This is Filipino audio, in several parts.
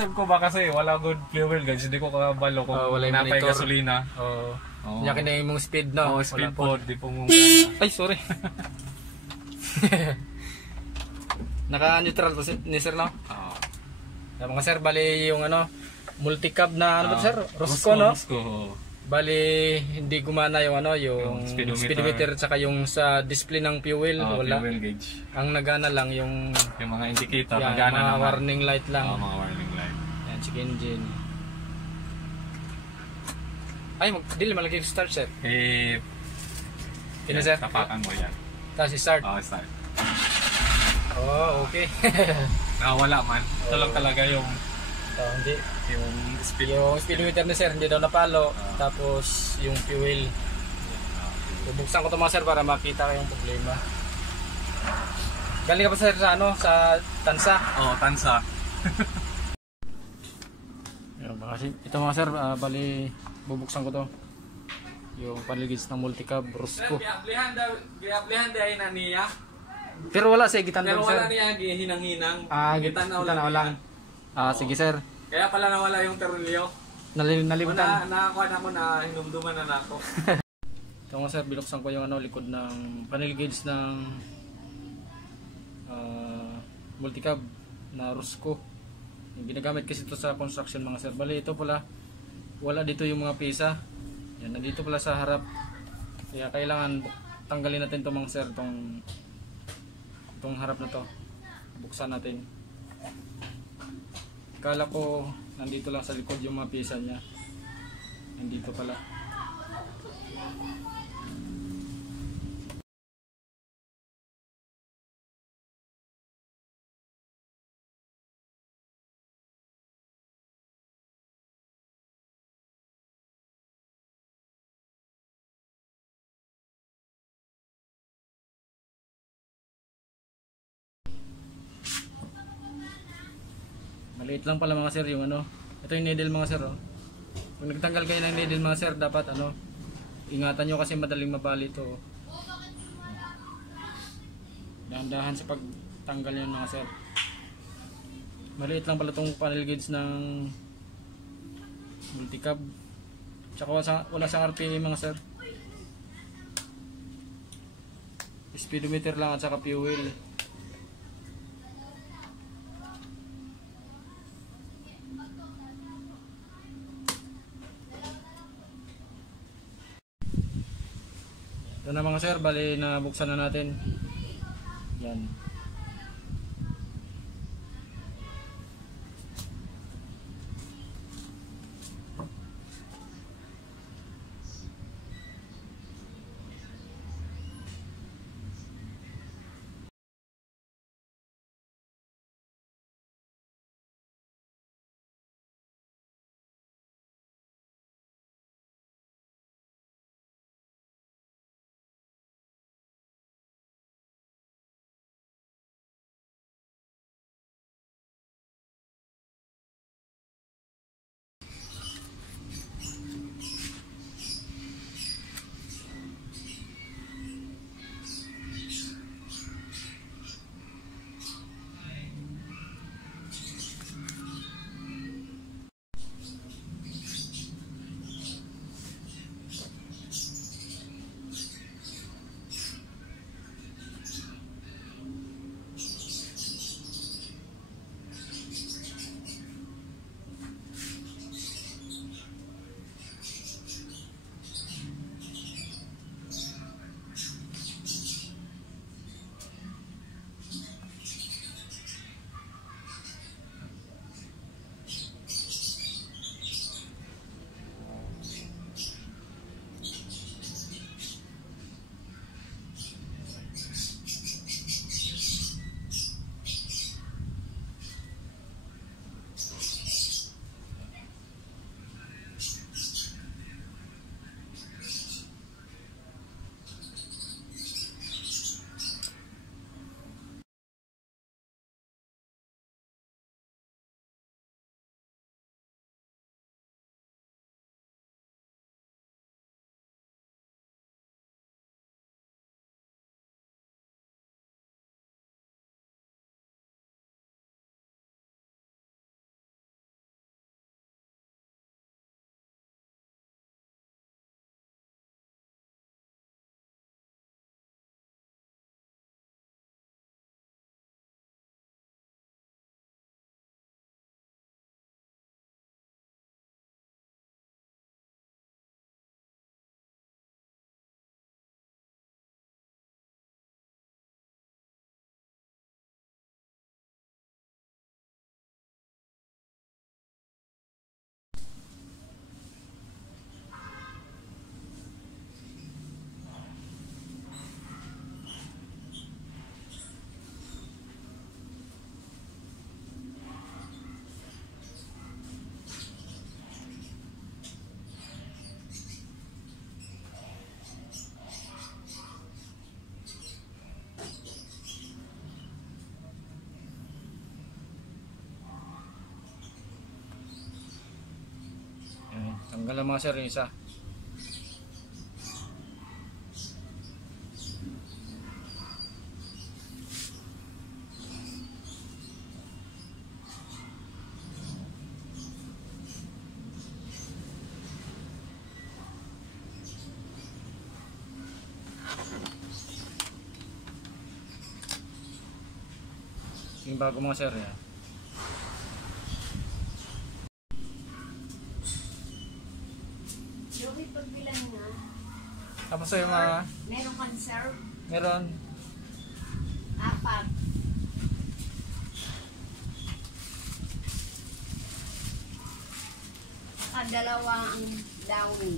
Sab ko ba kasi wala good fuel guys, hindi ko kabalo kung wala yung napay monitor. gasolina. Oo. Oo. Yakin na yung mong speed, no? Oh, speed Wala po. po, di po mo. Ay, sorry. Naka-neutral to ni sir, no? Oo. Mga sir, bali yung ano, multi-cab na ano ba sir? Rosco, no? Rosco. Bali hindi gumana yung ano, yung speedometer tsaka yung sa display ng fuel, wala. Fuel gauge. Ang nagana lang yung Mga indicator, yan, nagana mga naman. warning light lang. Mga warning light. Yan, check engine. Ay, dili malagay yung start set. Sir? Tapakan mo yan. Tapos start. Start. Oh, okay. Nakawala man. Ito lang talaga yung Hindi. yung speed. Yung speedometer ni sir hindi daw napalo. Tapos yung fuel. Bubuksan ko ito mga sir para makita ko yung problema. Galing ka pa sir sa ano? Sa Tansa? Tansa. Ito mga sir, bali bubuksan ko to. Yung paligid ng multicab Rosco. Giablihan dahil na niya. Pero wala sa gitan Pero doon sir. wala niya hinang-hinang. Gitan na lang. Sige sir. Kaya pala nawala yung tornilyo. Nalimutan. Nakakuha na mo na hinumduman na ako. Ito nga sir, binuksan ko yung ano, likod ng panel gauge ng multicab na Rosco. Yung ginagamit kasi ito sa construction mga sir. Bali ito pala, wala dito yung mga pisa. Yan, nandito pala sa harap. Kaya kailangan tanggalin natin ito mga sir, itong harap na to. Buksan natin. Kala ko nandito lang sa likod yung mga pisa niya. Nandito pala. Maliit lang pala mga sir yung ano. Ito yung needle mga sir, oh. Kung nagtanggal kayo ng needle mga sir, dapat ano, ingatan nyo kasi madaling mabali ito. Dahan-dahan sa pagtanggal yun mga sir. Maliit lang pala itong panel gauge ng multicab. Tsaka wala sa RPM mga sir. Speedometer lang at saka fuel. Ito na mga sir, bali na buksan na natin. Yan. Tanggal lang mga sir yung isa. Yung bago mga sir yan. Joey, pagbilan nga. Tapos yung mga Meron kang serve? meron 4. Saka 2 ang downy.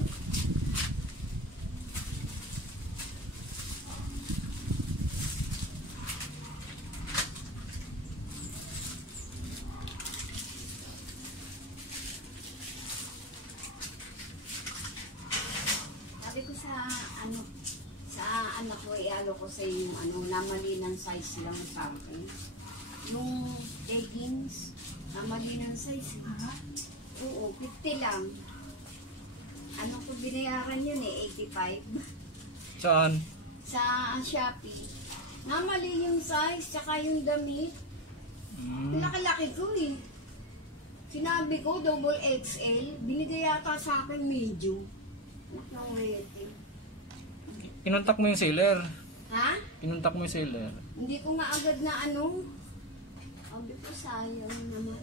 Sabi ko sa anak ko, ialo ko sa yung namali ng size lang sa akin. Yung leggings, namali ng size. Oo, 50 lang. Ano ko binayaran yun 85. saan? Sa Shopee. Namali yung size, tsaka yung damit. Laki-laki ko eh. Sinabi ko, double XL. Binigay yata sa akin medium. Anak ng rating. Kinontak mo yung seller. Ha? Kinontak mo yung seller. Hindi ko nga agad na sabi ko, sayang naman.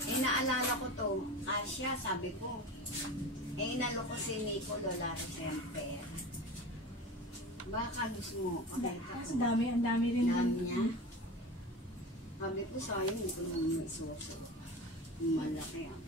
Naalala ko to. Asya, sabi ko. Inalo ko si Nico Lola Semper. Baka gusto mo. Pakita ko. Ang dami rin. Dami niya. Sabi ko, sayang. Hindi ko naman isuso. Malaki ah.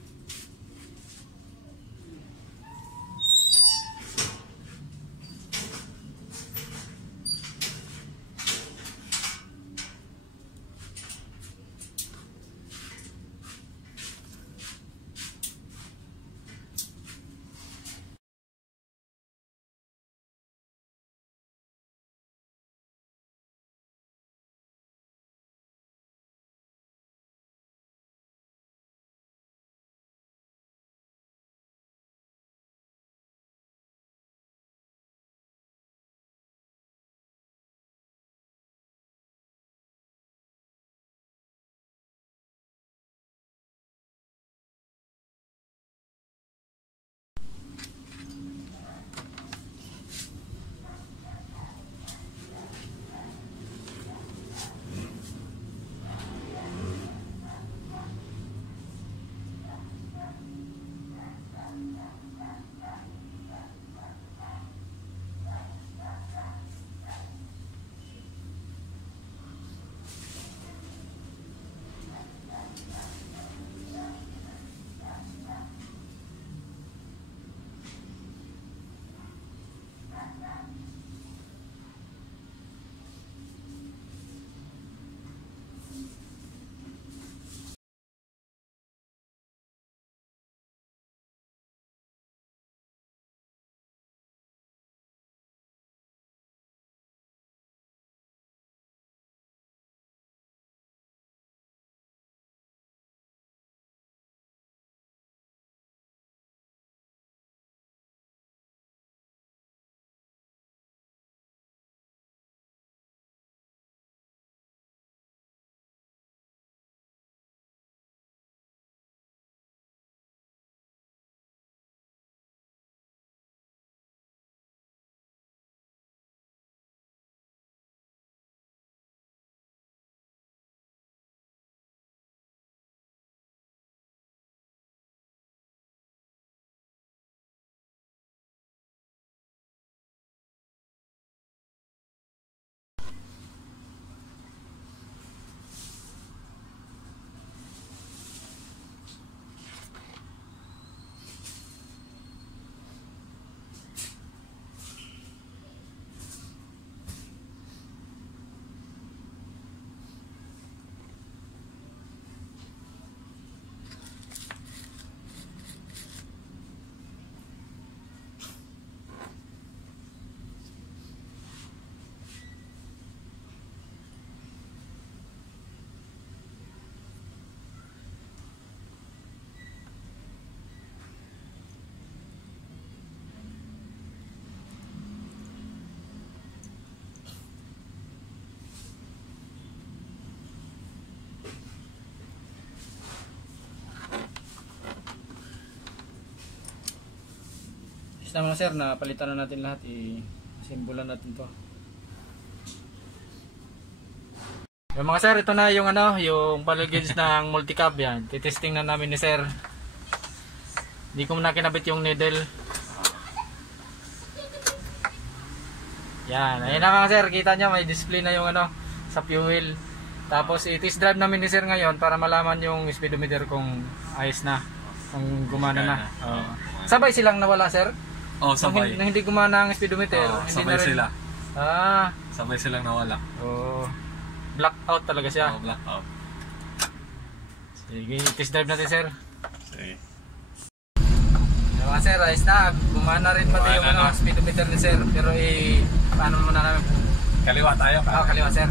Ayos na mga sir, napalitan na natin lahat. I-simbolan natin to. Yung mga sir, ito na yung yung plugins ng multicab yan. Titesting na namin ni sir. Hindi ko na kinabit yung needle. Yan, ayun na mga sir, kita nyo may display na yung sa fuel. Tapos i-test drive namin ni sir ngayon para malaman yung speedometer kung ayos na, kung gumana na. Sabay silang nawala sir? Oh, sabay. Nung hindi gumana ang speedometer, hindi sabay na rin. sila. Sabay silang nawala. Blackout talaga siya. Blackout. Sige, test drive natin sir. Sige. Mga sir, ayos na. Gumana rin pati yung speedometer ni sir. Pero paano muna namin? Kaliwa tayo. Kaliwa sir.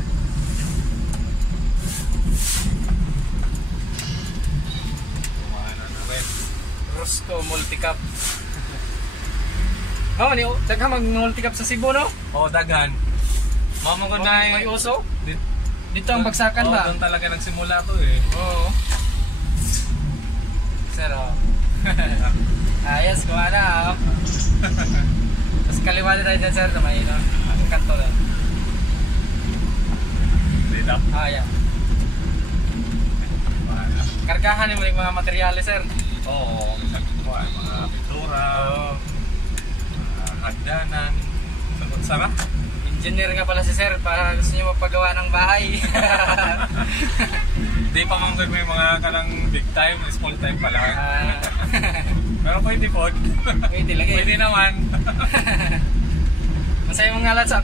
Gumana na rin. Rosco multicap. Daghang mag-multicap sa Cebu, no? Daghan. Mama ko na may uso? Dito ang bagsakan ba? Doon talaga nagsimula to eh. Oo. Sir, ayos, kumana. Tapos kaliwa na tayo dyan sir, na may ang kanto na. Dito? Yeah. Kargahan mo yung mga materyales sir. Oo, mga pintura, hagdanan. Sagot sana? Engineer nga pala si sir, para gusto niyo magpagawa ng bahay. Di pa man may mga kanang big time, small time pa lang. Pero pwede po. Pwede lagi. Pwede naman. Masaya mong ngalan sa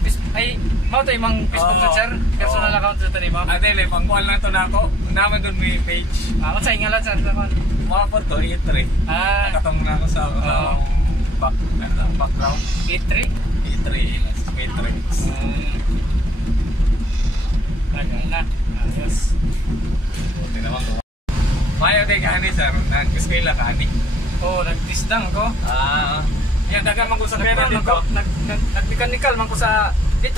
mau tayo mang Facebook na sir? Personal account sa tayo mo? Dili, pangkuhan lang to na ako. Naman doon may page. Ano sa'yo ngalan sir? Mga po to, E3. Nakatong na ako sa background. E3? E3, Matrix. Tagal na. Ayos. Buti naman ko. Mayo din ka ni sir, nag-eskwela ka ni? Nag-disdang ko. Yan, dagan man ko sa pera. Nag-mechanical man ko sa dito.